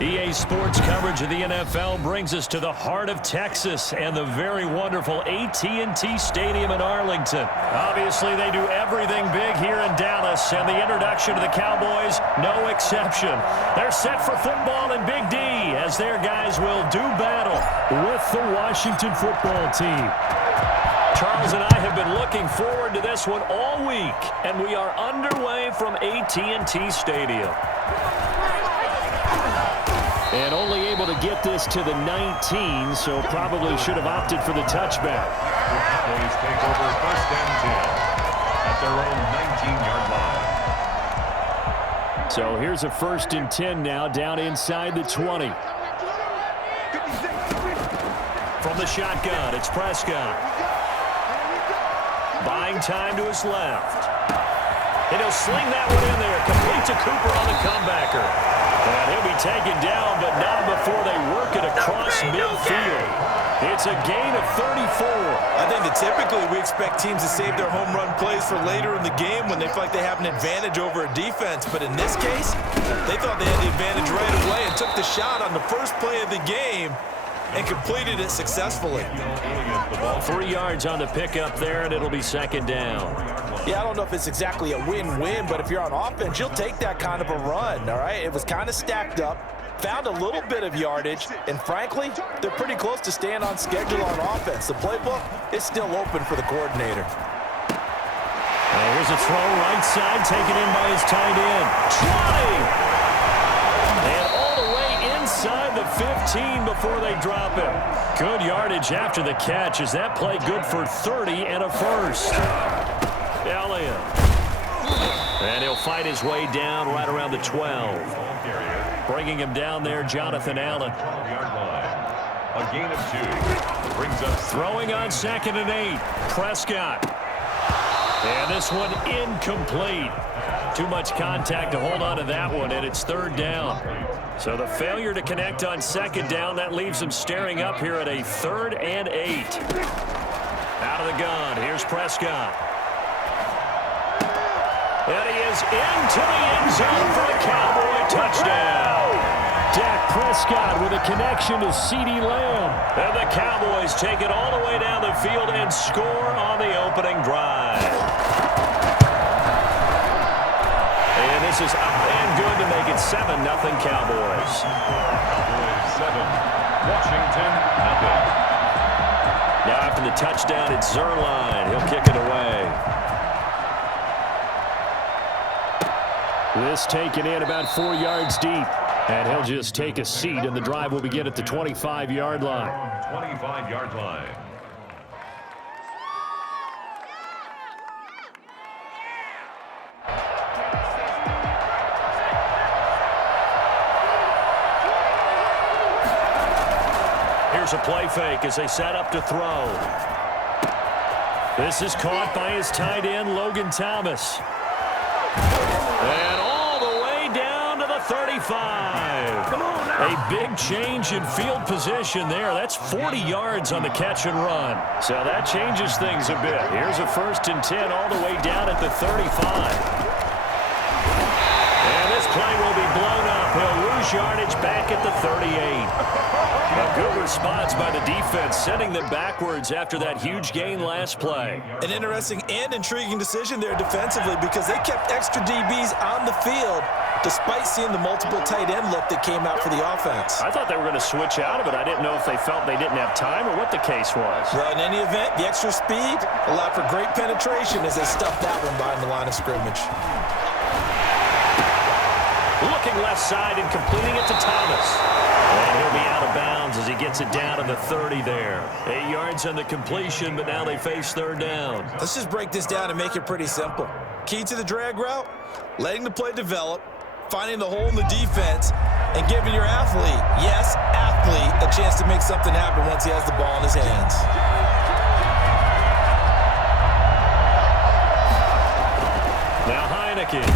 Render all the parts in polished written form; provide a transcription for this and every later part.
EA Sports coverage of the NFL brings us to the heart of Texas and the very wonderful AT&T Stadium in Arlington. Obviously, they do everything big here in Dallas, and the introduction to the Cowboys, no exception. They're set for football in Big D as their guys will do battle with the Washington football team. Charles and I have been looking forward to this one all week, and we are underway from AT&T Stadium. And only able to get this to the 19, so probably should have opted for the touchback. The Cowboys take over 1st and 10 at their own 19-yard line. So here's a 1st and 10 now, down inside the 20. From the shotgun, it's Prescott. Buying time to his left. And he'll sling that one in there, complete to Cooper on the comebacker. And he'll be taken down, but not before they work it across midfield. It's a gain of 34. I think that typically we expect teams to save their home run plays for later in the game when they feel like they have an advantage over a defense. But in this case, they thought they had the advantage right away and took the shot on the first play of the game and completed it successfully. 3 yards on the pickup there, and it'll be 2nd down. Yeah, I don't know if it's exactly a win-win, but if you're on offense, you'll take that kind of a run, all right? It was kind of stacked up, found a little bit of yardage, and frankly, they're pretty close to staying on schedule on offense. The playbook is still open for the coordinator. Here's a throw right side, taken in by his tight end. 20! And all the way inside the 15 before they drop him. Good yardage after the catch. Is that play good for 30 and a first? Elliott. And he'll fight his way down right around the 12. Bringing him down there, Jonathan Allen. A gain of 2. Brings up throwing on 2nd and 8. Prescott. And this one incomplete. Too much contact to hold on to that one, and it's 3rd down. So the failure to connect on 2nd down, that leaves them staring up here at a 3rd and 8. Out of the gun, here's Prescott. And he is into the end zone for the Cowboy touchdown. Dak Prescott with a connection to CeeDee Lamb. And the Cowboys take it all the way down the field and score on the opening drive. And this is up and good to make it 7-0 Cowboys. Cowboys 7, Washington 0. Now after the touchdown, it's Zerline. He'll kick it away. This taken in about 4 yards deep. And he'll just take a seat, and the drive will begin at the 25-yard line. 25-yard line. Here's a play fake as they set up to throw. This is caught by his tight end, Logan Thomas. And all the way down to the 35. Come on now. A big change in field position there. That's 40 yards on the catch and run. So that changes things a bit. Here's a 1st and 10 all the way down at the 35. And this play will be blown up. He'll lose yardage back at the 38. A good response by the defense, sending them backwards after that huge gain last play. An interesting and intriguing decision there defensively because they kept extra DBs on the field despite seeing the multiple tight end look that came out for the offense. I thought they were going to switch out of it. I didn't know if they felt they didn't have time or what the case was. Well, in any event, the extra speed allowed for great penetration as they stuffed that one behind the line of scrimmage. Looking left side and completing it to Thomas. And he'll be out of bounds as he gets it down to the 30 there. 8 yards on the completion, but now they face 3rd down. Let's just break this down and make it pretty simple. Key to the drag route, letting the play develop, finding the hole in the defense, and giving your athlete, yes, athlete, a chance to make something happen once he has the ball in his hands. Now Heineke.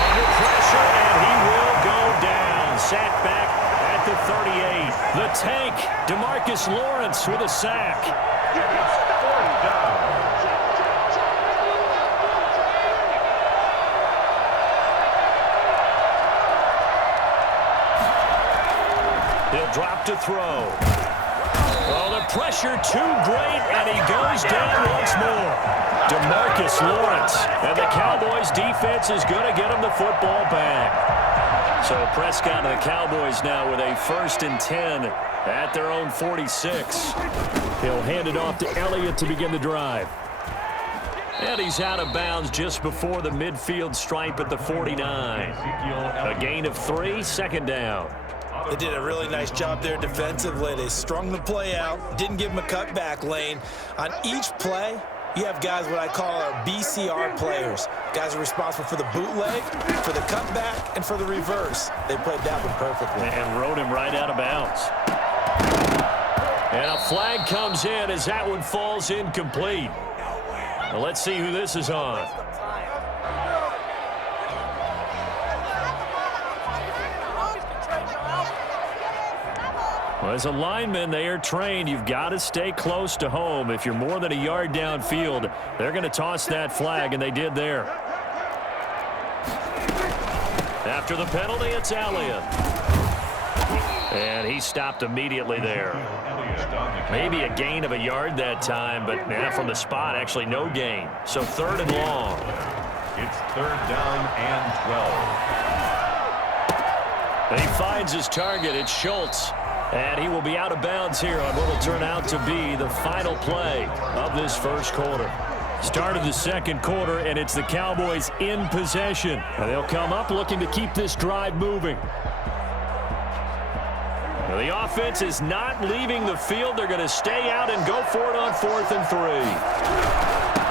Under pressure, and he will go down. Sacked back at the 38. The tank, DeMarcus Lawrence with a sack. He'll drop to throw. Oh, the pressure too great, and he goes down once more. DeMarcus Lawrence, and the Cowboys' defense is going to get him the football back. So Prescott and the Cowboys now with a 1st and 10 at their own 46. He'll hand it off to Elliott to begin the drive. And he's out of bounds just before the midfield stripe at the 49. A gain of 3, 2nd down. They did a really nice job there defensively. They strung the play out, didn't give him a cutback lane. On each play, you have guys what I call our BCR players. Guys are responsible for the bootleg, for the cutback, and for the reverse. They played that one perfectly. And rode him right out of bounds. And a flag comes in as that one falls incomplete. Well, let's see who this is on. Well, as a lineman, they are trained. You've got to stay close to home. If you're more than a yard downfield, they're going to toss that flag, and they did there. After the penalty, it's Elliott. And he stopped immediately there. Maybe a gain of a yard that time, but from the spot, actually no gain. So 3rd and long. It's 3rd down and 12. And he finds his target. It's Schultz. And he will be out of bounds here on what will turn out to be the final play of this 1st quarter. Start of the 2nd quarter, and it's the Cowboys in possession. And they'll come up looking to keep this drive moving. Now, the offense is not leaving the field. They're going to stay out and go for it on 4th and 3.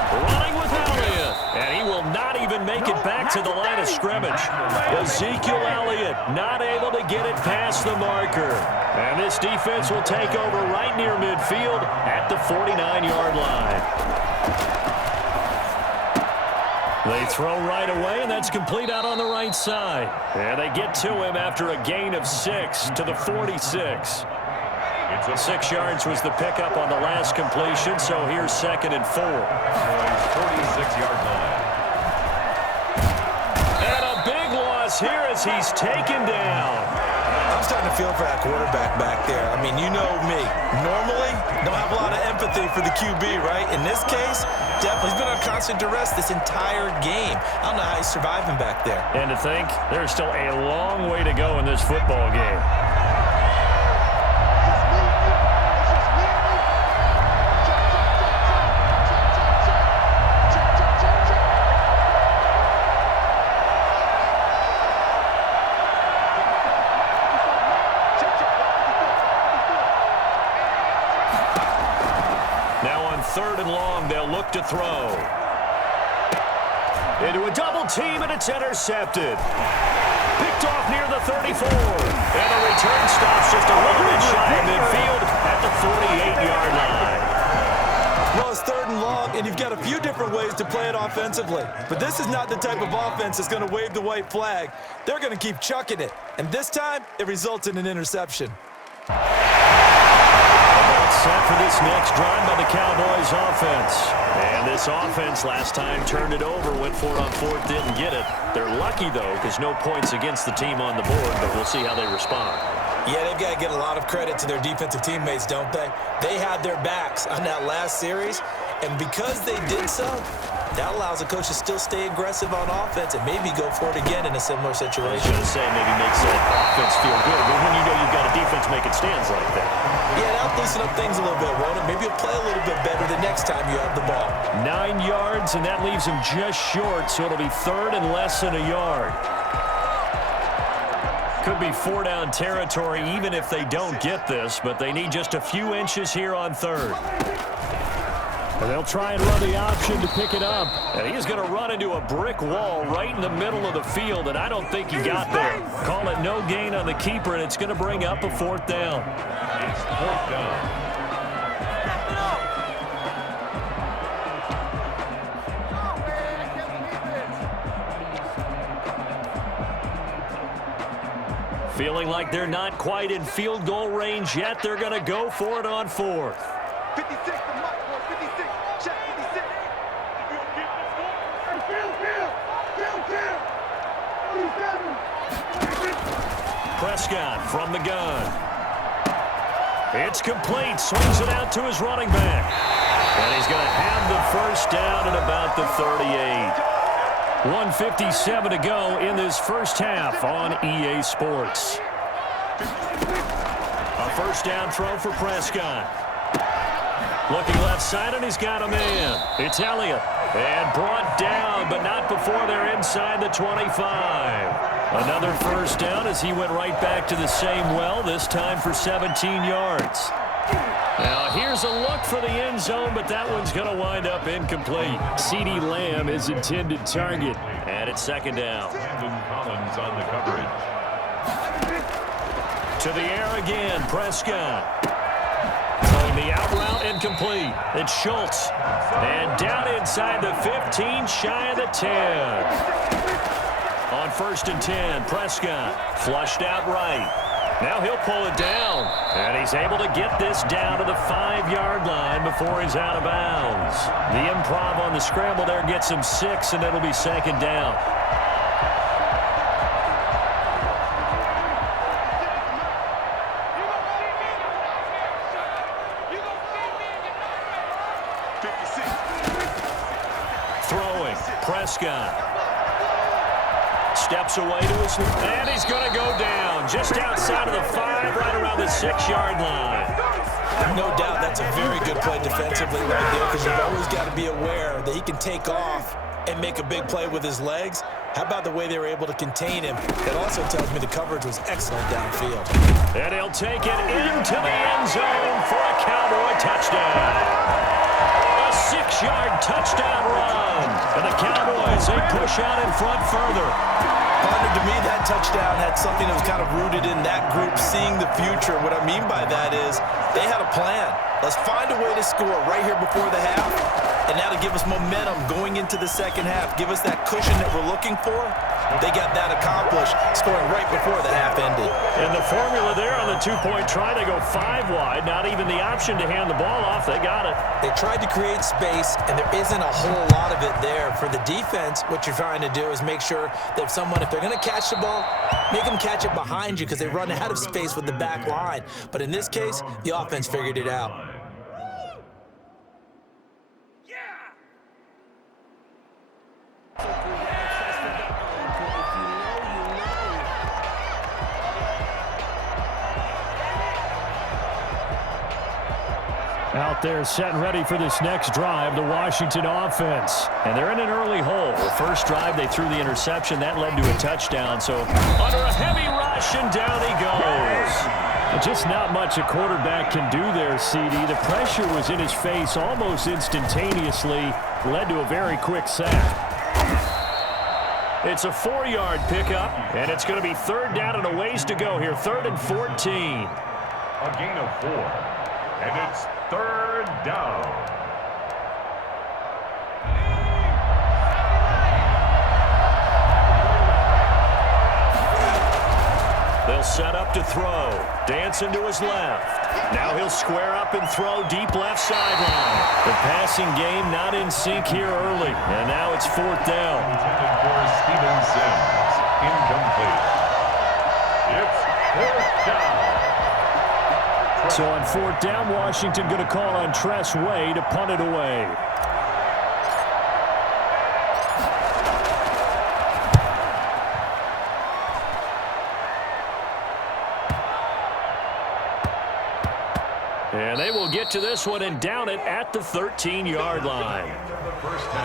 Running with Elliott, and he will not even make it back to the line of scrimmage. Ezekiel Elliott not able to get it past the marker. And this defense will take over right near midfield at the 49-yard line. They throw right away, and that's complete out on the right side. And they get to him after a gain of 6 to the 46. 6 yards was the pickup on the last completion, so here's 2nd and 4. 46-yard line. And a big loss here as he's taken down. I'm starting to feel for that quarterback back there. I mean, you know me. Normally, don't have a lot of empathy for the QB, right? In this case, definitely he's been on constant duress this entire game. I don't know how he's surviving back there. And to think, there's still a long way to go in this football game. Now on 3rd and long, they'll look to throw. Into a double team, and it's intercepted. Picked off near the 34. And the return stops just a little bit shy of midfield at the 48-yard line. Well, it's 3rd and long, and you've got a few different ways to play it offensively. But this is not the type of offense that's going to wave the white flag. They're going to keep chucking it. And this time, it results in an interception. Set for this next drive by the Cowboys offense. And this offense last time turned it over, went for it on 4th, didn't get it. They're lucky, though, because no points against the team on the board, but we'll see how they respond. Yeah, they've got to get a lot of credit to their defensive teammates, don't they? They had their backs on that last series, and because they did so, that allows the coach to still stay aggressive on offense and maybe go for it again in a similar situation. I was going to say maybe makes the offense feel good, but when you know you've got a defense making stands like that. Yeah, that'll loosen up things a little bit, won't it? Maybe you'll play a little bit better the next time you have the ball. 9 yards, and that leaves him just short, so it'll be 3rd and less than a yard. Could be 4-down territory even if they don't get this, but they need just a few inches here on 3rd. And they'll try and run the option to pick it up. And he's going to run into a brick wall right in the middle of the field, and I don't think he got there. Call it no gain on the keeper, and it's going to bring up a 4th down. It's 4th down. Feeling like they're not quite in field goal range yet. They're going to go for it on 4th. 56, check 56. Prescott from the gun. It's complete. Swings it out to his running back. And he's going to have the first down at about the 38. 1:57 to go in this first half on EA Sports. A first down throw for Prescott. Looking left side, and he's got a man. It's Elliott. And brought down, but not before they're inside the 25. Another first down as he went right back to the same well, this time for 17 yards. Now, here's a look for the end zone, but that one's going to wind up incomplete. CeeDee Lamb his intended target, and it's second down. Landon Collins on the coverage. To the air again, Prescott. Throwing the out route incomplete. It's Schultz. And down inside the 15, shy of the 10. On 1st and 10, Prescott flushed out right. Now he'll pull it down. And he's able to get this down to the 5-yard line before he's out of bounds. The improv on the scramble there gets him 6, and it'll be second down. Throwing, Prescott. Steps away to his, and he's going to go down just outside of the 5, right around the 6-yard line. No doubt that's a very good play defensively right there, because you've always got to be aware that he can take off and make a big play with his legs. How about the way they were able to contain him? That also tells me the coverage was excellent downfield. And he'll take it into the end zone for a Cowboy touchdown. A 6-yard touchdown run. And the Cowboys, they push out in front further. Partner, to me, that touchdown had something that was kind of rooted in that group seeing the future. What I mean by that is they had a plan. Let's find a way to score right here before the half. And now to give us momentum going into the second half, give us that cushion that we're looking for. They got that accomplished, scoring right before the half ended. And the formula there on the 2-point try to go 5 wide, not even the option to hand the ball off. They got it. They tried to create space, and there isn't a whole lot of it there. For the defense, what you're trying to do is make sure that if they're going to catch the ball, make them catch it behind you, because they run out of space with the back line. But in this case, the offense figured it out. Out there set and ready for this next drive, the Washington offense. And they're in an early hole. The first drive, they threw the interception. That led to a touchdown. So under a heavy rush, and down he goes. Just not much a quarterback can do there, CD. The pressure was in his face almost instantaneously. Led to a very quick sack. It's a 4-yard pickup, and it's going to be 3rd down and a ways to go here. 3rd and 14. A gain of 4. And it's 3rd down. They'll set up to throw. Dancing to his left. Now he'll square up and throw deep left sideline. The passing game not in sync here early. And now it's 4th down. Intended for Steven Sims. Incomplete. It's 4th down. So on 4th down, Washington going to call on Tress Way to punt it away. And they will get to this one and down it at the 13-yard line.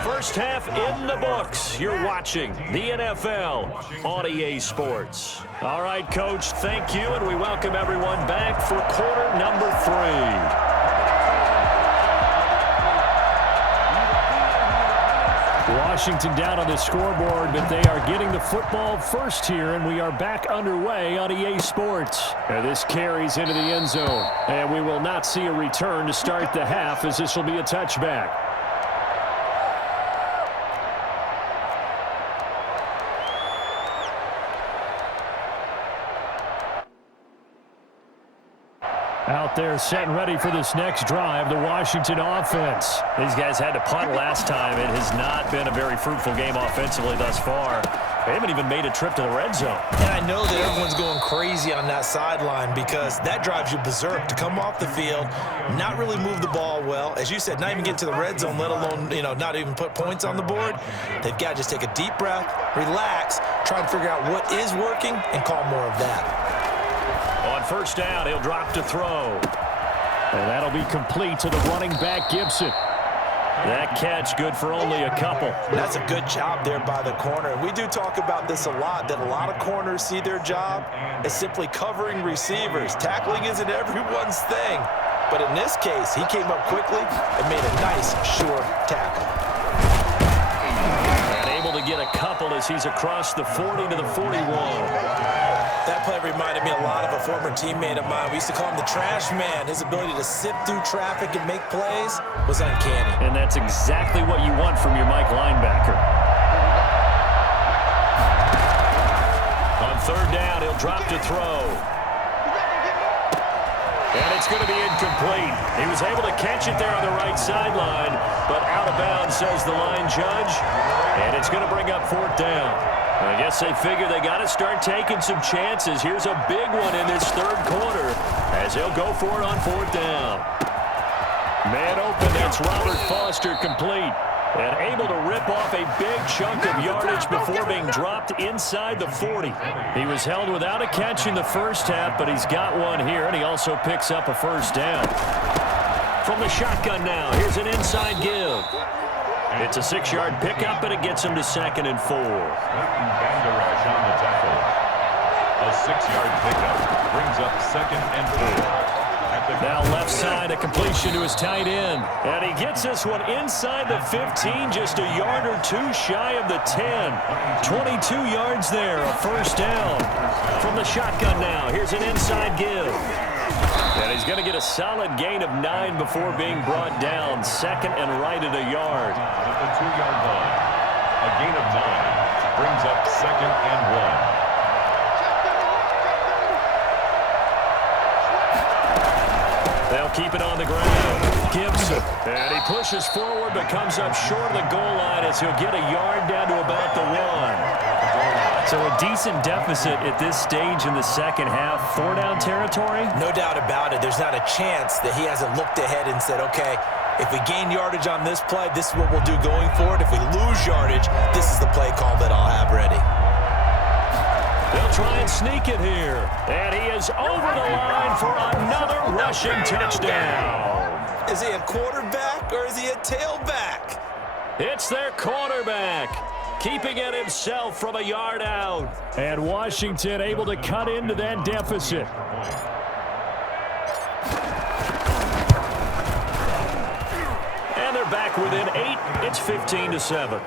First half in the books. You're watching the NFL on EA Sports. All right, Coach, thank you, and we welcome everyone back for quarter number 3. Washington down on the scoreboard, but they are getting the football first here, and we are back underway on EA Sports. And this carries into the end zone, and we will not see a return to start the half, as this will be a touchback. Out there set and ready for this next drive, the Washington offense. These guys had to punt last time. It has not been a very fruitful game offensively thus far. They haven't even made a trip to the red zone. And I know that everyone's going crazy on that sideline because that drives you berserk to come off the field, not really move the ball well. As you said, not even get to the red zone, let alone, not even put points on the board. They've got to just take a deep breath, relax, try and figure out what is working, and call more of that. On first down, he'll drop to throw. And that'll be complete to the running back, Gibson. That catch good for only a couple. That's a good job there by the corner. And we do talk about this a lot, that a lot of corners see their job as simply covering receivers. Tackling isn't everyone's thing. But in this case, he came up quickly and made a nice, sure tackle. And able to get a couple as he's across the 40 to the 41. That play reminded me a lot of a former teammate of mine. We used to call him the trash man. His ability to sift through traffic and make plays was uncanny. And that's exactly what you want from your Mike linebacker. On third down, he'll drop to throw. And it's going to be incomplete. He was able to catch it there on the right sideline, but out of bounds, says the line judge. And it's going to bring up fourth down. I guess they figure they got to start taking some chances. Here's a big one in this third quarter as he'll go for it on fourth down. Man open, that's Robert Foster complete. And able to rip off a big chunk of yardage before being dropped inside the 40. He was held without a catch in the first half, but he's got one here, and he also picks up a first down. From the shotgun now, here's an inside give. It's a 6-yard pickup, and it gets him to 2nd and 4. Banderash on the tackle. A 6-yard pickup brings up 2nd and 4. Now left side, a completion to his tight end. And he gets this one inside the 15, just a yard or two shy of the 10. 22 yards there, a first down. From the shotgun now, here's an inside give. And he's going to get a solid gain of 9 before being brought down. 2nd and right at a yard. At the 2-yard line, a gain of 9 brings up 2nd and 1. They'll keep it on the ground. Gibson. And he pushes forward but comes up short of the goal line as he'll get a yard down to about the 1. So a decent deficit at this stage in the second half. 4-down territory? No doubt about it. There's not a chance that he hasn't looked ahead and said, okay, if we gain yardage on this play, this is what we'll do going forward. If we lose yardage, this is the play call that I'll have ready. They'll try and sneak it here. And he is over the line for another rushing touchdown. Is he a quarterback or is he a tailback? It's their quarterback, keeping it himself from a yard out. And Washington able to cut into that deficit. And they're back within 8. It's 15-7.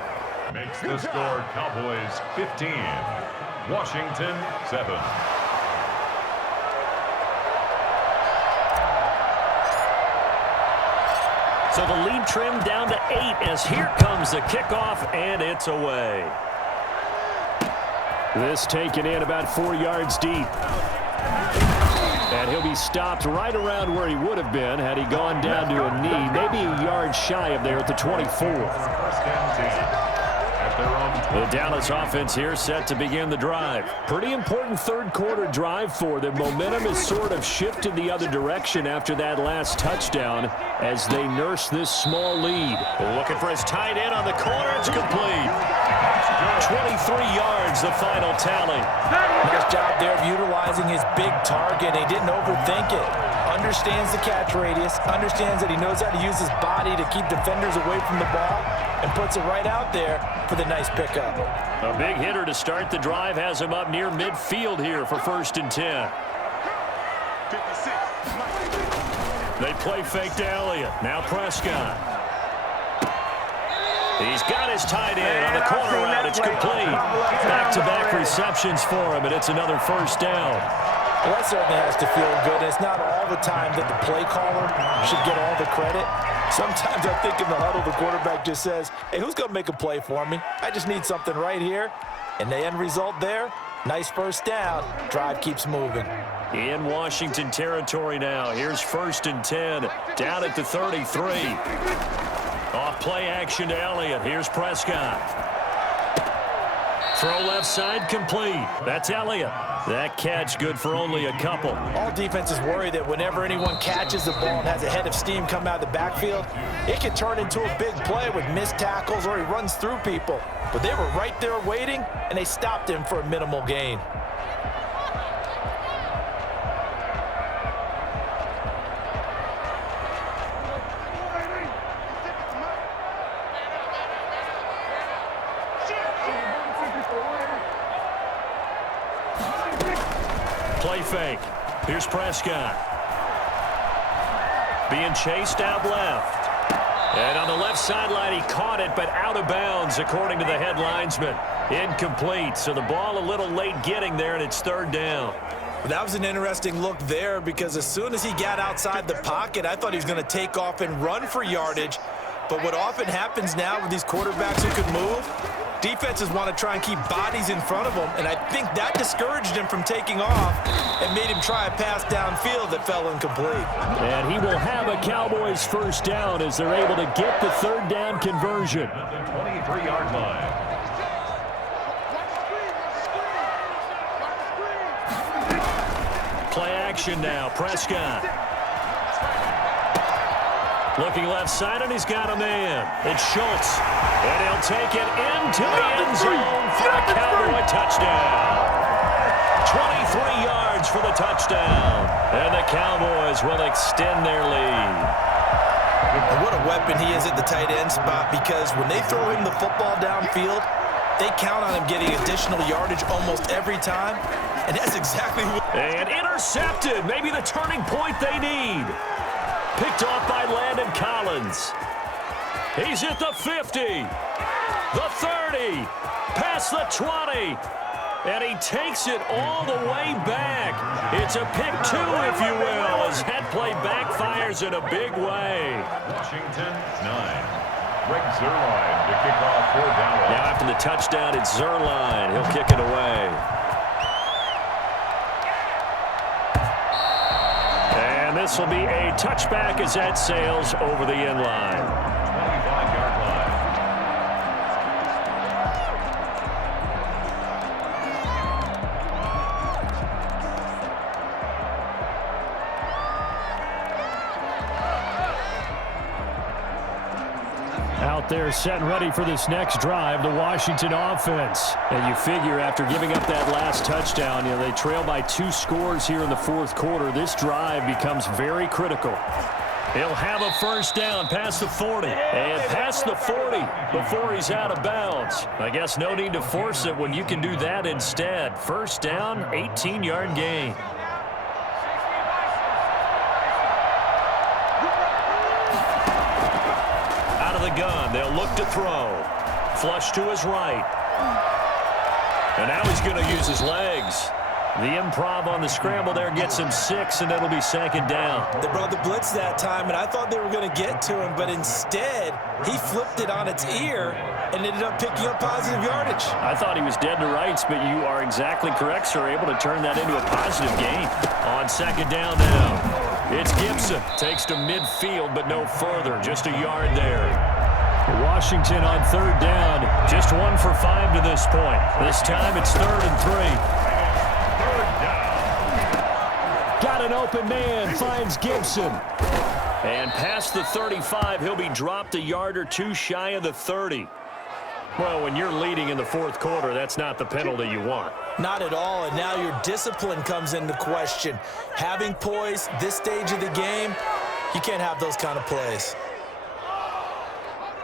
Makes the score Cowboys 15. Washington 7. So the lead trimmed down to 8 as here comes the kickoff, and it's away. This taken in about 4 yards deep. And he'll be stopped right around where he would have been had he gone down to a knee, maybe a yard shy of there at the 24. The Dallas offense here set to begin the drive. Pretty important third quarter drive for them. Momentum has sort of shifted the other direction after that last touchdown as they nurse this small lead. Looking for his tight end on the corner. It's complete. 23 yards, the final tally. Nice job there of utilizing his big target. He didn't overthink it. Understands the catch radius, understands that he knows how to use his body to keep defenders away from the ball, and puts it right out there for the nice pickup. A big hitter to start the drive has him up near midfield here for 1st and 10. 56. They play fake to Elliott. Now Prescott. He's got his tight end on the corner route. It's complete. Back-to-back receptions for him, and it's another first down. Well, that certainly has to feel good. It's not all the time that the play caller should get all the credit. Sometimes I think in the huddle, the quarterback just says, hey, who's going to make a play for me? I just need something right here. And the end result there, nice first down. Drive keeps moving. In Washington territory now. Here's 1st and 10, down at the 33. Off play action to Elliott. Here's Prescott. Throw left side complete. That's Elliott. That catch good for only a couple. All defenses worry that whenever anyone catches the ball and has a head of steam come out of the backfield, it can turn into a big play with missed tackles or he runs through people. But they were right there waiting, and they stopped him for a minimal gain. Play fake. Here's Prescott. Being chased out left. And on the left sideline, he caught it, but out of bounds, according to the head linesman. Incomplete. So the ball a little late getting there, and it's third down. That was an interesting look there because as soon as he got outside the pocket, I thought he was going to take off and run for yardage. But what often happens now with these quarterbacks who can move, defenses want to try and keep bodies in front of them, and I think that discouraged him from taking off and made him try a pass downfield that fell incomplete. And he will have a Cowboys first down as they're able to get the third down conversion. 23-yard line. Play action now. Prescott. Looking left side, and he's got a man. It's Schultz. And he'll take it into the end zone for a Cowboy touchdown. 23 yards for the touchdown. And the Cowboys will extend their lead. And what a weapon he is at the tight end spot, because when they throw him the football downfield, they count on him getting additional yardage almost every time. And that's exactly what... And intercepted. Maybe the turning point they need. Picked off by Landon Collins. He's at the 50, the 30, past the 20, and he takes it all the way back. It's a pick two, if you will, as that play backfires in a big way. Washington, 9. Greg Zuerlein to kick off for Dallas. Now after the touchdown, it's Zuerlein. He'll kick it away. And this will be a touchback as that sails over the end line. 25-yard line. Out there set and ready for this next drive, the Washington offense. And you figure after giving up that last touchdown, they trail by 2 scores here in the fourth quarter. This drive becomes very critical. He'll have a first down past the 40. And past the 40 before he's out of bounds. I guess no need to force it when you can do that instead. First down, 18-yard gain. Gun. They'll look to throw. Flush to his right. And now he's going to use his legs. The improv on the scramble there gets him 6, and it'll be second down. They brought the blitz that time, and I thought they were going to get to him, but instead he flipped it on its ear and ended up picking up positive yardage. I thought he was dead to rights, but you are exactly correct, sir. Able to turn that into a positive gain. On second down now, it's Gibson. Takes to midfield, but no further. Just a yard there. Washington on third down. Just 1 for 5 to this point. This time it's 3rd and 3. Got an open man. Finds Gibson. And past the 35, he'll be dropped a yard or 2 shy of the 30. Well, when you're leading in the fourth quarter, that's not the penalty you want. Not at all, and now your discipline comes into question. Having poise this stage of the game, you can't have those kind of plays.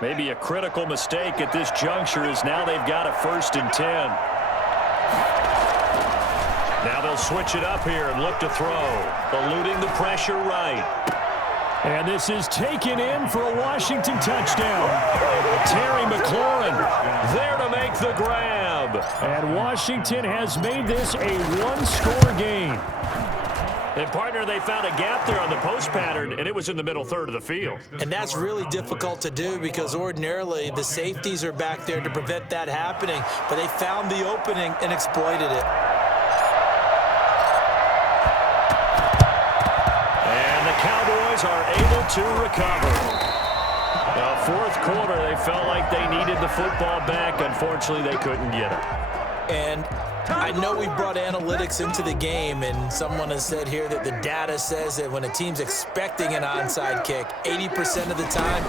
Maybe a critical mistake at this juncture is now they've got a 1st and 10. Now they'll switch it up here and look to throw. Eluding the pressure right. And this is taken in for a Washington touchdown. Terry McLaurin there to make the grab. And Washington has made this a 1-score game. And, partner, they found a gap there on the post pattern, and it was in the middle third of the field. And that's really difficult to do because ordinarily the safeties are back there to prevent that happening, but they found the opening and exploited it. And the Cowboys are able to recover. Now, fourth quarter, they felt like they needed the football back. Unfortunately, they couldn't get it. And I know we brought analytics into the game, and someone has said here that the data says that when a team's expecting an onside kick, 80% of the time,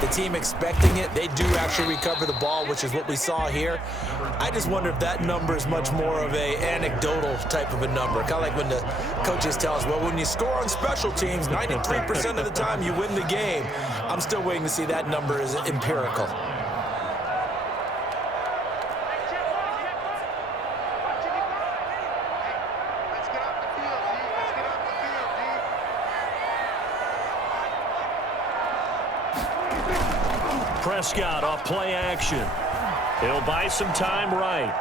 the team expecting it, they do actually recover the ball, which is what we saw here. I just wonder if that number is much more of a anecdotal type of a number. Kind of like when the coaches tell us, well, when you score on special teams, 93% of the time you win the game. I'm still waiting to see that number is empirical. Prescott off play action. He'll buy some time right.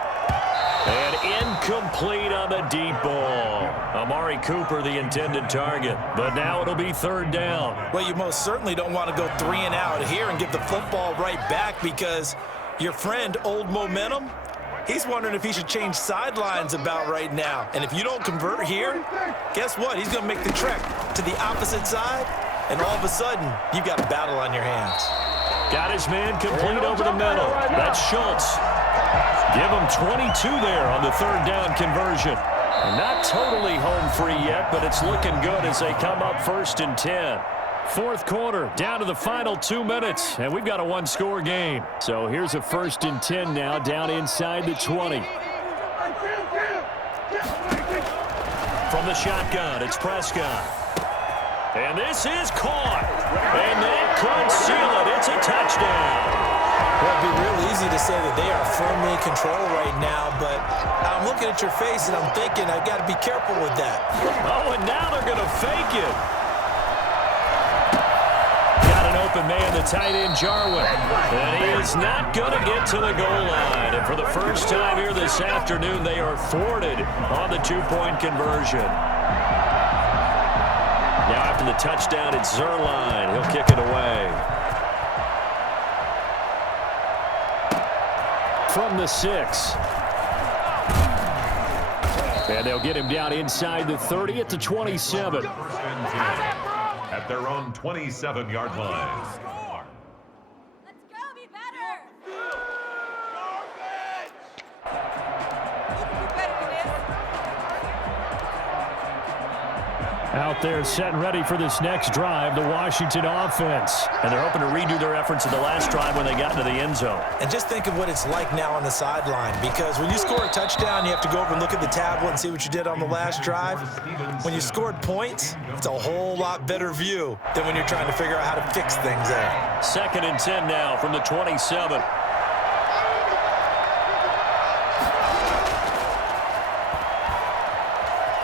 And incomplete on the deep ball. Amari Cooper, the intended target. But now it'll be third down. Well, you most certainly don't want to go 3 and out here and give the football right back, because your friend, Old Momentum, he's wondering if he should change sidelines about right now. And if you don't convert here, guess what? He's going to make the trek to the opposite side, and all of a sudden, you've got a battle on your hands. Got his man complete over the middle. That's Schultz. Give him 22 there on the third down conversion. Not totally home free yet, but it's looking good as they come up 1st and 10. Fourth quarter, down to the final 2 minutes, and we've got a one-score game. So here's a 1st and 10 now, down inside the 20. From the shotgun, it's Prescott. And this is caught. And that could seal it. It's a touchdown. Well, it'd be real easy to say that they are firmly in control right now, but I'm looking at your face and I'm thinking I've got to be careful with that. Oh, and now they're going to fake it. Got an open man, the tight end, Jarwin. And he is not going to get to the goal line. And for the first time here this afternoon, they are thwarted on the two-point conversion. Now after the touchdown, it's Zerline. He'll kick it away. From the 6. And they'll get him down inside the 30 at the 27. At their own 27-yard line. Let's go, be better. Out there set and ready for this next drive, the Washington offense. And they're hoping to redo their efforts in the last drive when they got into the end zone. And just think of what it's like now on the sideline, because when you score a touchdown, you have to go over and look at the tablet and see what you did on the last drive. When you scored points, it's a whole lot better view than when you're trying to figure out how to fix things there. 2nd and 10 now from the 27.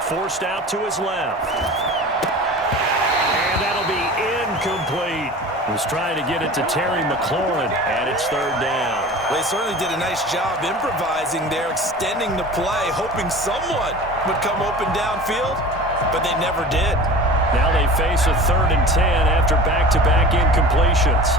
Forced out to his left. And that'll be incomplete. Was trying to get it to Terry McLaurin, and it's third down. Well, they certainly did a nice job improvising there, extending the play, hoping someone would come open downfield, but they never did. Now they face a 3rd and 10 after back-to-back incompletions.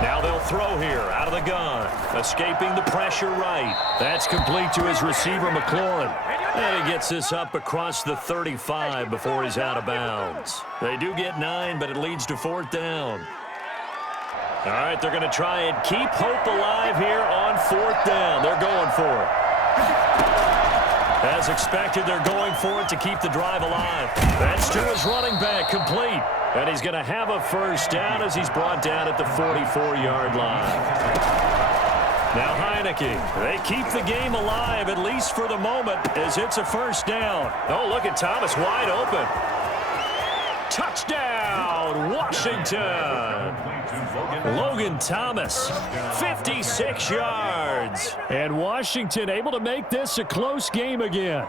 Now they'll throw here out of the gun. Escaping the pressure right. That's complete to his receiver, McLaurin. And he gets this up across the 35 before he's out of bounds. They do get 9, but it leads to 4th down. All right, they're going to try and keep hope alive here on 4th down. They're going for it. As expected, they're going for it to keep the drive alive. That's to his running back, complete. And he's going to have a first down as he's brought down at the 44-yard line. Now Heineke, they keep the game alive, at least for the moment, as it's a first down. Oh, look at Thomas wide open. Touchdown, Washington. Logan Thomas, 56 yards. And Washington able to make this a close game again.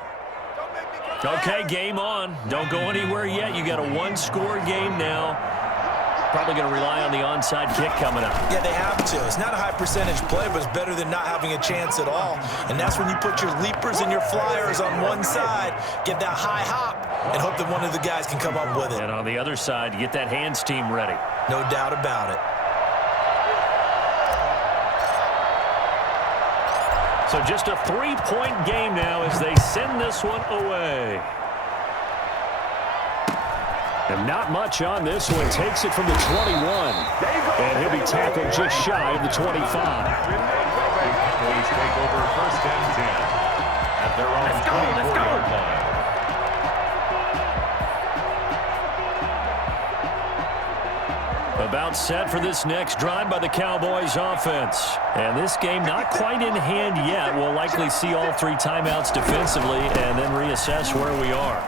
Okay, game on. Don't go anywhere yet. You got a one-score game now. Probably going to rely on the onside kick coming up. Yeah, they have to. It's not a high percentage play, but it's better than not having a chance at all. And that's when you put your leapers and your flyers on one side, get that high hop, and hope that one of the guys can come up with it. And on the other side, you get that hands team ready. No doubt about it. So just a 3-point game now as they send this one away. And not much on this one. Takes it from the 21. And he'll be tackled just shy of the 25. Cowboys take over 1st and 10 at their own 24-yard line. About set for this next drive by the Cowboys offense. And this game not quite in hand yet. We'll likely see all 3 timeouts defensively and then reassess where we are.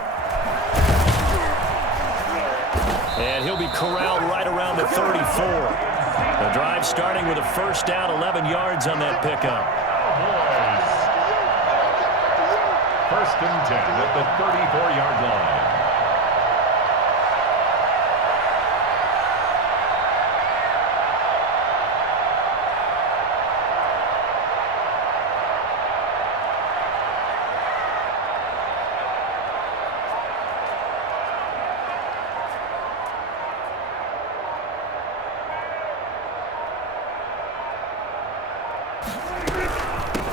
And he'll be corralled right around the 34. The drive starting with a 1st down, 11 yards on that pickup. 1st and 10 at the 34-yard line.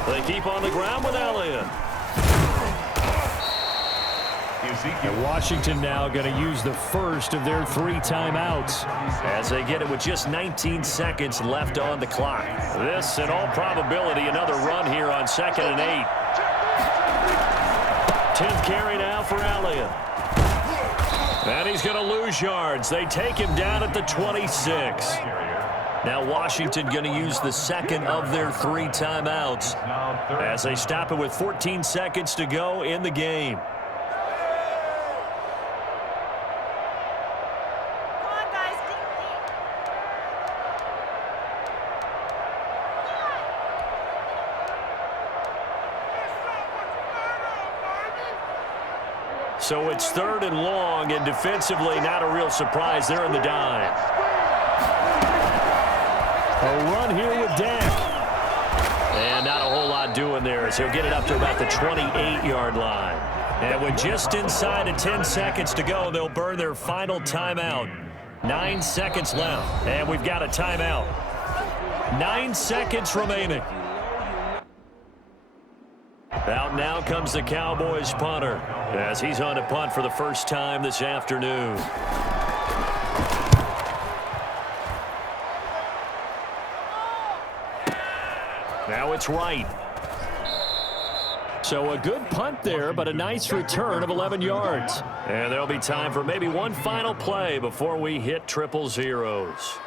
They keep on the ground with Elliott. And Washington now going to use the first of their 3 timeouts as they get it with just 19 seconds left on the clock. This, in all probability, another run here on 2nd and 8. 10th carry now for Elliott. And he's going to lose yards. They take him down at the 26. Now Washington going to use the 2nd of their 3 timeouts as they stop it with 14 seconds to go in the game. So it's 3rd and long, and defensively not a real surprise. They're in the dime. A run here with Dak. And not a whole lot doing there as he'll get it up to about the 28-yard line. And with just inside of 10 seconds to go, they'll burn their final timeout. 9 seconds left, and we've got a timeout. 9 seconds remaining. Out now comes the Cowboys punter as he's on to punt for the first time this afternoon. Now it's right. So a good punt there, but a nice return of 11 yards. And there'll be time for maybe one final play before we hit triple zeros.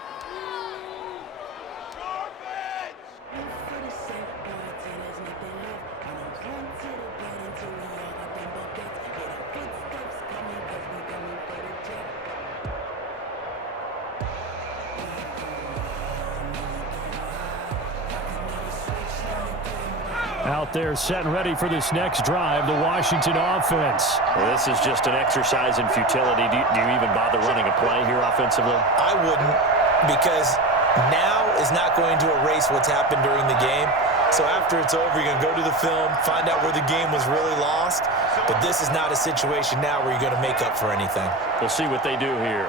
Out there set and ready for this next drive, the Washington offense. Well, this is just an exercise in futility. Do you even bother running a play here offensively? I wouldn't, because now is not going to erase what's happened during the game. So after it's over, you're going to go to the film, find out where the game was really lost. But this is not a situation now where you're going to make up for anything. We'll see what they do here.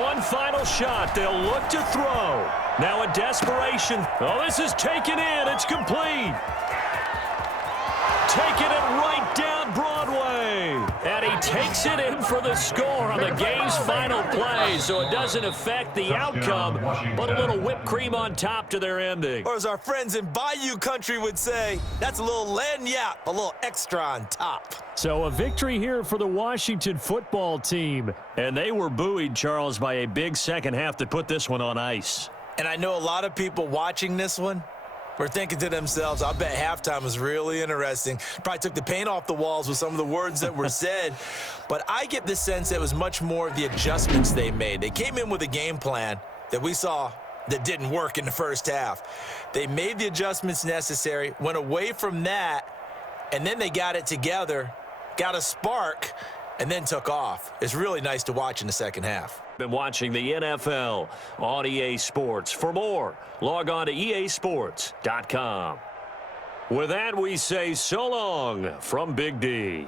One final shot. They'll look to throw. Now in desperation. Oh, this is taken in. It's complete. Taking it right down Broadway. And he takes it in for the score on the game's final play. So it doesn't affect the outcome, but a little whipped cream on top to their ending. Or as our friends in Bayou Country would say, that's a little lagniappe, a little extra on top. So a victory here for the Washington football team. And they were buoyed, Charles, by a big second half to put this one on ice. And I know a lot of people watching this one were thinking to themselves, I bet halftime was really interesting. Probably took the paint off the walls with some of the words that were said. But I get the sense it was much more of the adjustments they made. They came in with a game plan that we saw that didn't work in the first half. They made the adjustments necessary, went away from that, and then they got it together, got a spark, and then took off. It's really nice to watch in the second half. Been watching the NFL on EA Sports. For more, log on to easports.com. With that, we say so long from Big D.